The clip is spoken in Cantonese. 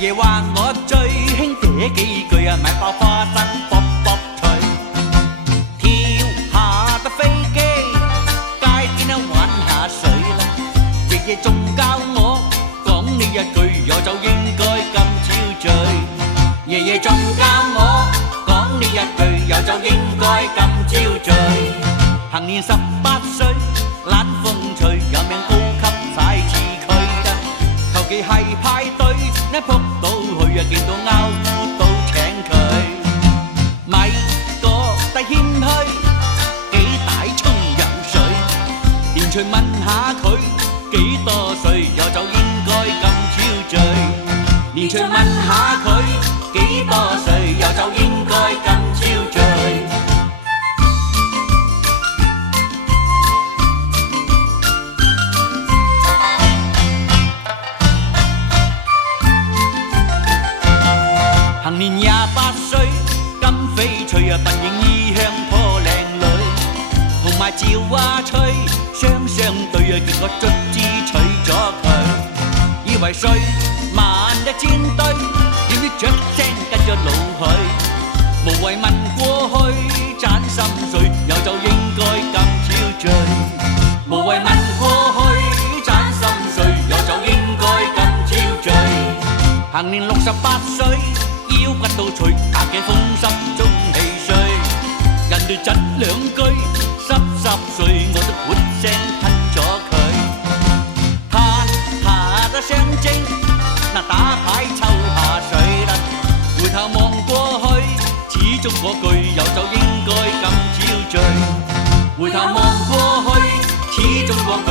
爺話我最興這幾句啊，買包花生卜卜脆，跳下得飛機，街邊啊玩下水啦。爺爺仲教我講呢一句，有就應該咁超醉。爺爺仲教我講呢一句，有就應該咁超醉。行年18歲，懶風趣，有名高級晒似佢啦。求其係派對，一撲到去啊，見到拗烏都請佢。咪覺得謙虛，幾大沖游水，連隨問下佢幾多歲，有就應該咁超醉。連隨問下佢幾多歲，有就應該咁超醉。行年28歲，金翡翠啊，笨型異鄉頗靚女，同埋趙華翠雙雙對啊，結果卒之娶咗佢。以為歲萬一戰隊，點知雀聲跟咗老去，無謂問過去盞心碎，有就應該咁超醉。無謂問過去盞心碎，有就應該咁超醉。行年68歲。腰骨到脆，打頸風濕中氣衰，人哋窒兩句，濕碎我都潑聲吞咗佢。嘆下得雙精，嗱打牌抽下水啦，回頭望過去，始終嗰句有就應該咁超醉。回頭望過去，始終嗰句